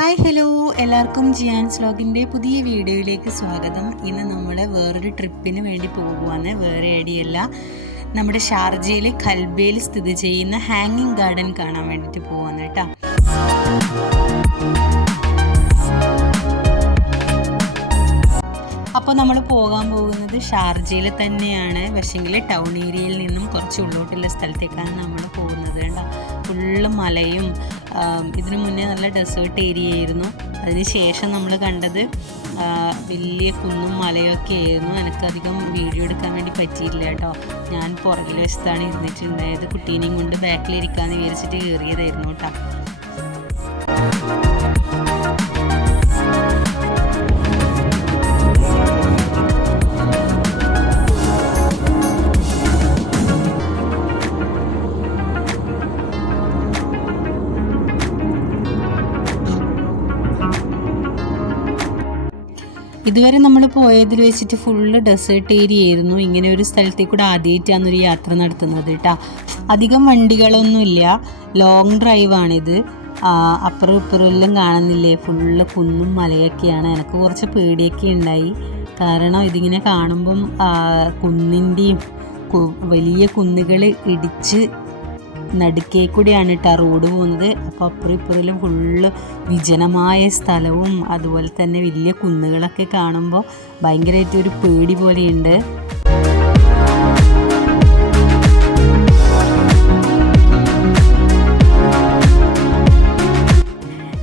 Hi hello. എല്ലാവർക്കും ജിയാൻസ് വ്ലോഗിന്റെ പുതിയ വീഡിയോയിലേക്ക് സ്വാഗതം. ഇന്ന് നമ്മൾ വേറൊരു ട്രിപ്പിന് വേണ്ടി പോകുവാണ്. വേറെ എവിടെയല്ല നമ്മുടെ ഷാർജയിൽ കൽബയിൽ സ്ഥിതി ചെയ്യുന്ന ഹാങ്ങിങ് ഗാർഡൻ കാണാൻ വേണ്ടിയിട്ട് പോവാണ് കേട്ടോ. അപ്പോൾ നമ്മൾ പോകാൻ പോകുന്നത് ഷാർജയിൽ തന്നെയാണ്. പക്ഷേങ്കിൽ ടൗൺ ഏരിയയിൽ നിന്നും കുറച്ച് ഉള്ളോട്ടുള്ള സ്ഥലത്തേക്കാണ് നമ്മൾ പോകുന്നത് കേട്ടോ. ഫുള്ള് മലയും ഇതിനു മുന്നേ നല്ല ഡെസേർട്ട് ഏരിയ ആയിരുന്നു. അതിന് ശേഷം നമ്മൾ കണ്ടത് വലിയ കുന്നും മലയൊക്കെ ആയിരുന്നു. എനിക്കധികം വീഡിയോ എടുക്കാൻ വേണ്ടി പറ്റിയില്ല കേട്ടോ. ഞാൻ പുറകിൽ വശത്താണ് ഇരുന്നിട്ടുണ്ടായത്. കുട്ടീനെയും കൊണ്ട് ബാക്കിലിരിക്കാമെന്ന് വിചാരിച്ചിട്ട് കയറിയതായിരുന്നു കേട്ടോ. ഇതുവരെ നമ്മൾ പോയതിൽ വെച്ചിട്ട് ഫുള്ള് ഡെസേർട്ട് ഏരിയ ആയിരുന്നു. ഇങ്ങനെ ഒരു സ്ഥലത്തേക്ക് കൂടെ ആദ്യമായിട്ടാണ് ഒരു യാത്ര നടത്തുന്നത് കേട്ടോ അധികം വണ്ടികളൊന്നുമില്ല ലോങ് ഡ്രൈവാണിത് അപ്പുറം ഇപ്പുറം എല്ലാം കാണുന്നില്ലേ? ഫുള്ള് കുന്നും മലയൊക്കെയാണ്. എനിക്ക് കുറച്ച് പേടിയൊക്കെ ഉണ്ടായി. കാരണം ഇതിങ്ങനെ കാണുമ്പം കുന്നിന്റെയും വലിയ കുന്നുകൾ ഇടിച്ച് നടുക്കേ കൂടിയാണ് കേട്ടോ റോഡ് പോകുന്നത്. അപ്പോൾ അപ്പുറം ഇപ്പുറയിലും ഫുള്ള് വിജനമായ സ്ഥലവും അതുപോലെ തന്നെ വലിയ കുന്നുകളൊക്കെ കാണുമ്പോൾ ഭയങ്കരമായിട്ട് ഒരു പേടി പോലെയുണ്ട്.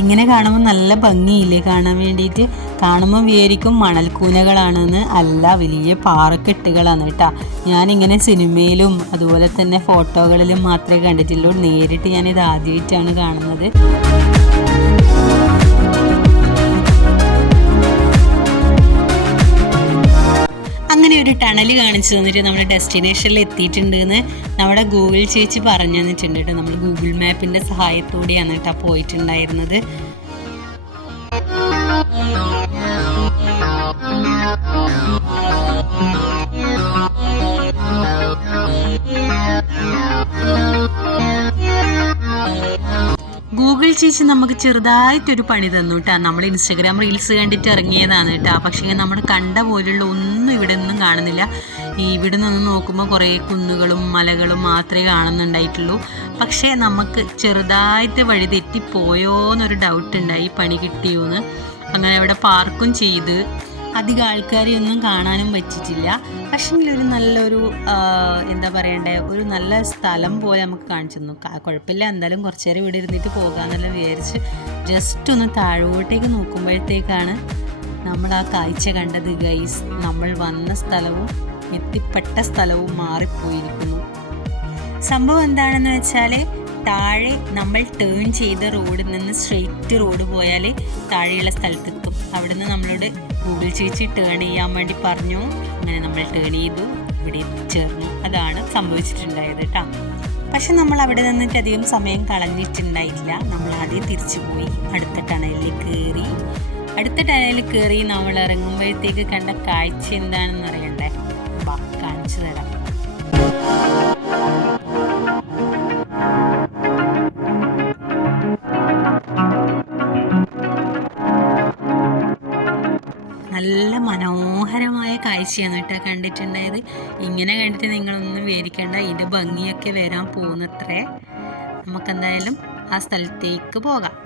ഇങ്ങനെ കാണുമ്പോൾ നല്ല ഭംഗിയില്ലേ കാണാൻ വേണ്ടിയിട്ട് കാണുമ്പോൾ വിചാരിക്കും മണൽക്കൂനകളാണെന്ന്. അല്ല വലിയ പാറക്കെട്ടുകളാണ് കേട്ടോ. ഞാനിങ്ങനെ സിനിമയിലും അതുപോലെ തന്നെ ഫോട്ടോകളിലും മാത്രമേ കണ്ടിട്ടുള്ളൂ. നേരിട്ട് ഞാനിത് ആദ്യമായിട്ടാണ് കാണുന്നത്. അങ്ങനെ ഒരു ടണൽ കാണിച്ചു തന്നിട്ട് നമ്മുടെ ഡെസ്റ്റിനേഷനിൽ എത്തിയിട്ടുണ്ട് എന്ന് നമ്മുടെ ഗൂഗിൾ ചേച്ചി പറഞ്ഞു തന്നിട്ടുണ്ട് കേട്ടോ. നമ്മൾ ഗൂഗിൾ മാപ്പിന്റെ സഹായത്തോടെയാണ് കേട്ടോ പോയിട്ടുണ്ടായിരുന്നത്. ഗൂഗിൾ ചേച്ചി നമുക്ക് ചെറുതായിട്ടൊരു പണി തന്നു കേട്ടോ നമ്മൾ ഇൻസ്റ്റഗ്രാം റീൽസ് കണ്ടിട്ട് ഇറങ്ങിയതാണ് കേട്ടോ പക്ഷേ നമ്മൾ കണ്ട പോലുള്ള ഒന്നും ഇവിടെ ഒന്നും കാണുന്നില്ല. ഈ ഇവിടെ നിന്ന് നോക്കുമ്പോൾ കുറേ കുന്നുകളും മലകളും മാത്രമേ കാണുന്നുണ്ടായിട്ടുള്ളൂ. പക്ഷേ നമുക്ക് ചെറുതായിട്ട് വഴി തെറ്റിപ്പോയോ എന്നൊരു ഡൗട്ട് ഉണ്ടായി പണി കിട്ടിയോന്ന്. അങ്ങനെ അവിടെ പാർക്കും ചെയ്ത് അധികം ആൾക്കാരെ ഒന്നും കാണാനും പറ്റിയിട്ടില്ല പക്ഷെങ്കിൽ ഒരു നല്ലൊരു എന്താ പറയണ്ടേ ഒരു നല്ല സ്ഥലം പോലെ നമുക്ക് കാണിച്ചു തന്നു. കുഴപ്പമില്ല എന്തായാലും കുറച്ച് നേരം ഇവിടെ ഇരുന്നിട്ട് പോകാമെന്നെല്ലാം വിചാരിച്ച് ജസ്റ്റ് ഒന്ന് താഴോട്ടേക്ക് നോക്കുമ്പോഴത്തേക്കാണ് നമ്മൾ ആ കാഴ്ച കണ്ടത്. ഗൈസ് നമ്മൾ വന്ന സ്ഥലവും എത്തിപ്പെട്ട സ്ഥലവും മാറിപ്പോയിരിക്കുന്നു. സംഭവം എന്താണെന്ന് വെച്ചാൽ താഴെ നമ്മൾ ടേൺ ചെയ്ത റോഡിൽ നിന്ന് സ്ട്രെയിറ്റ് റോഡ് പോയാൽ താഴെയുള്ള സ്ഥലത്തെത്തും. അവിടെ നിന്ന് നമ്മളോട് ഗൂഗിൾ ചേച്ചി ടേൺ ചെയ്യാൻ വേണ്ടി പറഞ്ഞു. അങ്ങനെ നമ്മൾ ടേൺ ചെയ്തു. ഇവിടെ എത്തിച്ചേർന്നു അതാണ് സംഭവിച്ചിട്ടുണ്ടായത് കേട്ടോ പക്ഷെ നമ്മൾ അവിടെ നിന്നിട്ട് അധികം സമയം കളഞ്ഞിട്ടുണ്ടായില്ല. നമ്മൾ ആദ്യം തിരിച്ചു പോയി അടുത്ത ടണലിൽ കയറി അടുത്ത ടണലിൽ കയറി നമ്മൾ ഇറങ്ങുമ്പോഴത്തേക്ക് കണ്ട കാഴ്ച എന്താണെന്ന് അറിയണ്ടേ? കാണിച്ചു തരാം. കാഴ്ചയാണ് കേട്ടോ കണ്ടിട്ടുണ്ടായത്. ഇങ്ങനെ കണ്ടിട്ട് നിങ്ങളൊന്നും വേരിക്കണ്ട ഇതിന്റെ ഭംഗിയൊക്കെ വരാൻ പോകുന്നത്രേ. നമുക്കെന്തായാലും ആ സ്ഥലത്തേക്ക് പോകാം.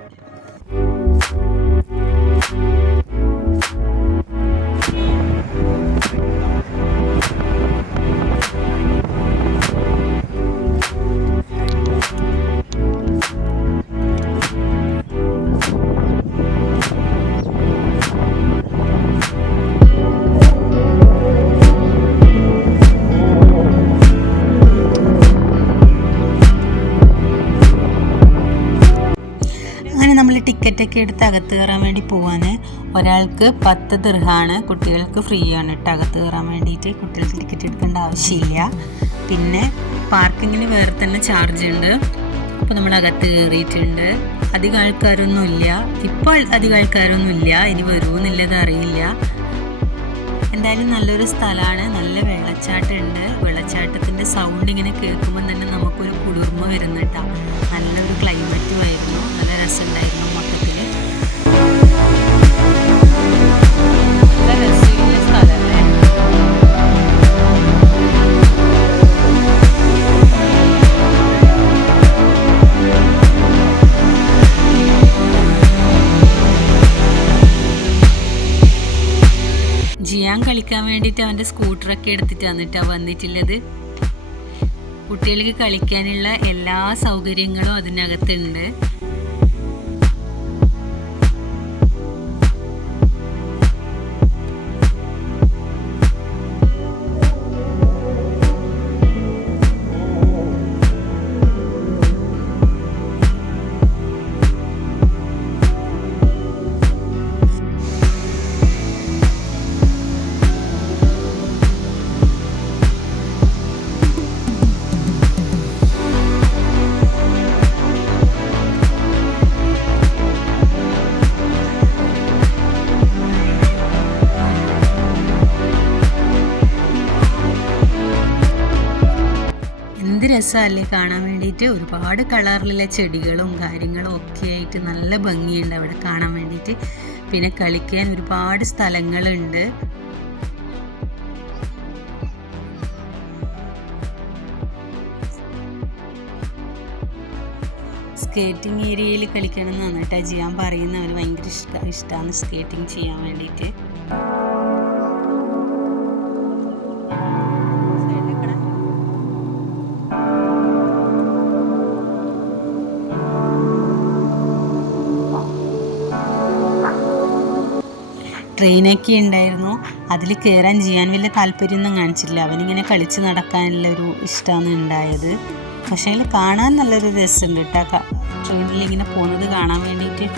എടുത്ത് അകത്ത് കയറാൻ വേണ്ടി പോവാണ് ഒരാൾക്ക് പത്ത് ദൃഹാണ് കുട്ടികൾക്ക് ഫ്രീ ആണ് കേട്ടോ അകത്ത് കയറാൻ വേണ്ടിയിട്ട്. കുട്ടികൾക്ക് ടിക്കറ്റ് എടുക്കേണ്ട ആവശ്യമില്ല. പിന്നെ പാർക്കിങ്ങിന് വേറെ തന്നെ ചാർജ് ഉണ്ട്. അപ്പോൾ നമ്മൾ അകത്ത് കയറിയിട്ടുണ്ട്. അധികം ആൾക്കാരൊന്നും ഇല്ല. ഇപ്പോൾ അധികം ആൾക്കാരൊന്നും ഇല്ല. ഇനി വരുമെന്നുള്ളത് അറിയില്ല. എന്തായാലും നല്ലൊരു സ്ഥലമാണ്. നല്ല വെള്ളച്ചാട്ടമുണ്ട് വെള്ളച്ചാട്ടത്തിന്റെ സൗണ്ട് ഇങ്ങനെ കേൾക്കുമ്പോൾ തന്നെ നമുക്കൊരു കുളിർമ വരുന്നുണ്ടാവും നല്ലൊരു ക്ലൈമറ്റും ആയിരുന്നു. നല്ല രസമുണ്ടായിരുന്നു. കളിക്കാൻ വേണ്ടിയിട്ട് അവന്റെ സ്കൂട്ടറൊക്കെ എടുത്തിട്ട് വന്നിട്ടാണ് വന്നിട്ടുള്ളത്. കുട്ടികൾക്ക് കളിക്കാനുള്ള എല്ലാ സൗകര്യങ്ങളും അതിനകത്തുണ്ട്. രസമല്ലേ കാണാൻ വേണ്ടിയിട്ട്? ഒരുപാട് കളറിലുള്ള ചെടികളും കാര്യങ്ങളും ഒക്കെ ആയിട്ട് നല്ല ഭംഗിയുണ്ട് അവിടെ കാണാൻ വേണ്ടിയിട്ട്. പിന്നെ കളിക്കാൻ ഒരുപാട് സ്ഥലങ്ങളുണ്ട്. സ്കേറ്റിംഗ് ഏരിയയിൽ കളിക്കണം എന്ന് നന്നായിട്ട് ചെയ്യാൻ പറയുന്നവർ ഭയങ്കര ഇഷ്ട ഇഷ്ടമാണ് സ്കേറ്റിംഗ് ചെയ്യാൻ വേണ്ടിയിട്ട്. ട്രെയിനൊക്കെ ഉണ്ടായിരുന്നു. അതിൽ കയറാൻ ചെയ്യാൻ വലിയ താല്പര്യമൊന്നും കാണിച്ചില്ല. അവനിങ്ങനെ കളിച്ച് നടക്കാനുള്ള ഒരു ഇഷ്ടമാണ് ഉണ്ടായത്. പക്ഷേ അതിൽ കാണാൻ നല്ലൊരു രസമുണ്ട് കേട്ടോ. ട്രെയിനിൽ ഇങ്ങനെ പോകുന്നത് കാണാൻ വേണ്ടിയിട്ട്.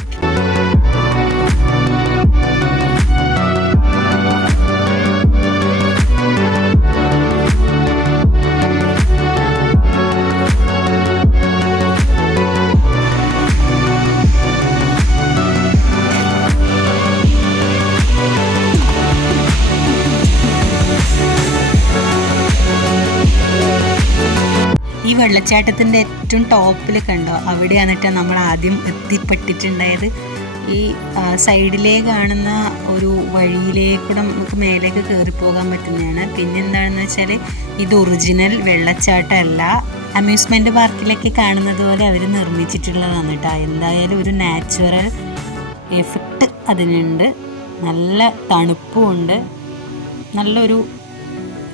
വെള്ളച്ചാട്ടത്തിന്റെ ഏറ്റവും ടോപ്പിൽ കണ്ടോ അവിടെ കേട്ടോ നമ്മൾ ആദ്യം എത്തിപ്പെട്ടിട്ടുണ്ടായത്. ഈ സൈഡിലേ കാണുന്ന ഒരു വഴിയിലേക്കൂടെ നമുക്ക് മേലേക്ക് കയറി പോകാൻ പറ്റുന്നതാണ്. പിന്നെ എന്താണെന്ന് വെച്ചാൽ ഇത് ഒറിജിനൽ വെള്ളച്ചാട്ടമല്ല. അമ്യൂസ്മെന്റ് പാർക്കിലൊക്കെ കാണുന്നത് പോലെ അവർ നിർമ്മിച്ചിട്ടുള്ളതാണ് കേട്ടോ. എന്തായാലും ഒരു നാച്ചുറൽ എഫക്റ്റ് അതിനുണ്ട്. നല്ല തണുപ്പുമുണ്ട് നല്ലൊരു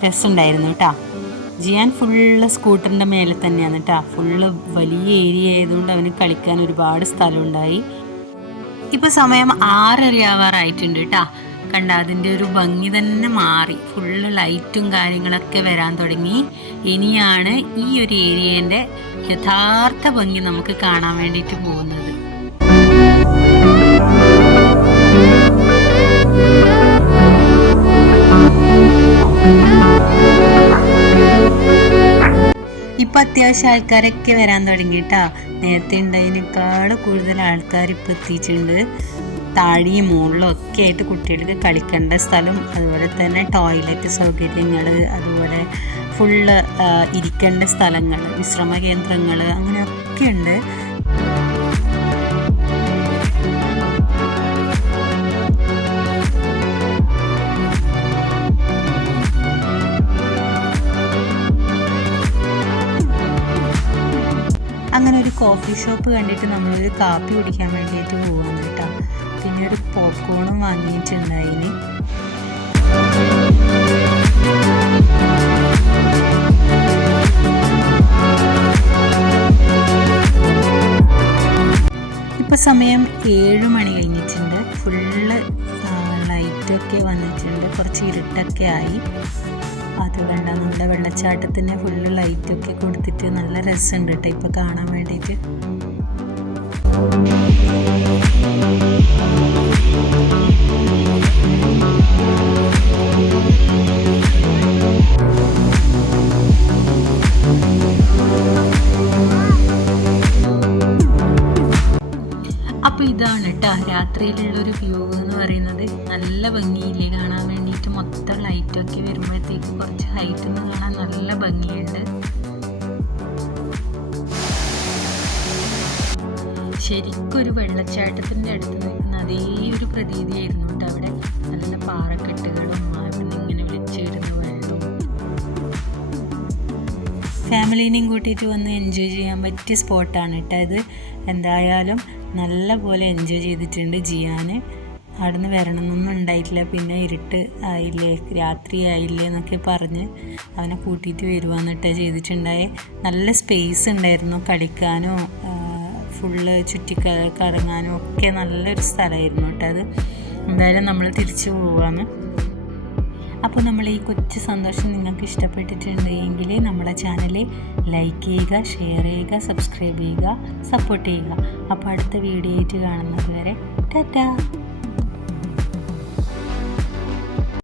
രസമുണ്ടായിരുന്നു കേട്ടോ. ജിയാൻ ഫുള്ള് സ്കൂട്ടറിന്റെ മേലെ തന്നെയാണ് കേട്ടോ ഫുള്ള് വലിയ ഏരിയ ആയതുകൊണ്ട് അവന് കളിക്കാൻ ഒരുപാട് സ്ഥലമുണ്ടായി. ഇപ്പോൾ സമയം ആറര ആവാറായിട്ടുണ്ട് കേട്ടോ കണ്ട അതിന്റെ ഒരു ഭംഗി തന്നെ മാറി. ഫുള്ള് ലൈറ്റും കാര്യങ്ങളൊക്കെ വരാൻ തുടങ്ങി. ഇനിയാണ് ഈ ഒരു ഏരിയേന്റെ യഥാർത്ഥ ഭംഗി നമുക്ക് കാണാൻ വേണ്ടിയിട്ട് പോകുന്നത്. അത്യാവശ്യം ആൾക്കാരൊക്കെ വരാൻ തുടങ്ങിയിട്ടാ. നേരത്തെ ഉണ്ടായതിനേക്കാൾ കൂടുതൽ ആൾക്കാർ ഇപ്പം എത്തിയിട്ടുണ്ട്. താഴെയും മുകളിലും ഒക്കെ ആയിട്ട് കുട്ടികൾക്ക് കളിക്കേണ്ട സ്ഥലം അതുപോലെ തന്നെ ടോയ്ലറ്റ് സൗകര്യങ്ങൾ അതുപോലെ ഫുള്ള് ഇരിക്കേണ്ട സ്ഥലങ്ങൾ വിശ്രമ കേന്ദ്രങ്ങൾ അങ്ങനെയൊക്കെ ഉണ്ട്. കോഫി ഷോപ്പ് കണ്ടിട്ട് നമ്മളൊരു കാപ്പി കുടിക്കാൻ വേണ്ടിയിട്ട് പോകുന്നു കേട്ടോ. പിന്നെ ഒരു പോപ്കോണും വാങ്ങിയിട്ടുണ്ടായിന്. ഇപ്പം സമയം ഏഴ് മണി കഴിഞ്ഞിട്ടുണ്ട്. ഫുള്ള് ലൈറ്റൊക്കെ വന്നിട്ടുണ്ട്. കുറച്ച് ഇരുട്ടൊക്കെ ആയി. അത് വേണ്ട. നമ്മുടെ വെള്ളച്ചാട്ടത്തിന് ഫുള്ള് ലൈറ്റൊക്കെ കൊടുത്തിട്ട് നല്ല രസമുണ്ട് കേട്ടോ ഇപ്പോൾ കാണാൻ വേണ്ടിയിട്ട്. അപ്പോൾ ഇതാണ് കേട്ടോ രാത്രിയിലുള്ളൊരു വ്യൂ എന്ന് പറയുന്നത്. നല്ല ഭംഗിയില്ലേ കാണാൻ വേണ്ടിയിട്ട്. മൊത്തം ലൈറ്റൊക്കെ വരുമ്പോഴത്തേക്ക് കുറച്ച് ഹൈറ്റ് നിന്ന് കാണാൻ നല്ല ഭംഗിയുണ്ട്. ശരിക്കൊരു വെള്ളച്ചാട്ടത്തിന്റെ അടുത്ത് നിൽക്കുന്ന അതേ ഒരു പ്രതീതിയായിരുന്നു കേട്ടോ അവിടെ. നല്ല പാറക്കെട്ടുകളും ഫാമിലീനെയും കൂട്ടിയിട്ട് വന്ന് എൻജോയ് ചെയ്യാൻ പറ്റിയ സ്പോട്ടാണ് കേട്ടോ ഇത്. എന്തായാലും നല്ല പോലെ എൻജോയ് ചെയ്തിട്ടുണ്ട് ജിയാൻ അവിടുന്ന് വരണമെന്നൊന്നും ഉണ്ടായിട്ടില്ല. പിന്നെ ഇരുട്ട് ആയില്ലേ രാത്രി ആയില്ലേ എന്നൊക്കെ പറഞ്ഞ് അവനെ കൂട്ടിയിട്ട് വരുവാന്നിട്ട് ചെയ്തിട്ടുണ്ടായേ. നല്ല സ്പേസ് ഉണ്ടായിരുന്നു കളിക്കാനോ ഫുള്ള് ചുറ്റി കറങ്ങാനോ ഒക്കെ നല്ലൊരു സ്ഥലമായിരുന്നു കേട്ടോ അത്. എന്തായാലും നമ്മൾ തിരിച്ചു പോവാണ് അപ്പോൾ നമ്മൾ ഈ കൊച്ചു സന്തോഷം നിങ്ങൾക്ക് ഇഷ്ടപ്പെട്ടിട്ടുണ്ടെങ്കിൽ നമ്മുടെ ചാനൽ ലൈക്ക് ചെയ്യുക ഷെയർ ചെയ്യുക സബ്സ്ക്രൈബ് ചെയ്യുക സപ്പോർട്ട് ചെയ്യുക. അപ്പോൾ അടുത്ത വീഡിയോ ആയിട്ട് കാണുന്നത് വരെ ടാറ്റാ!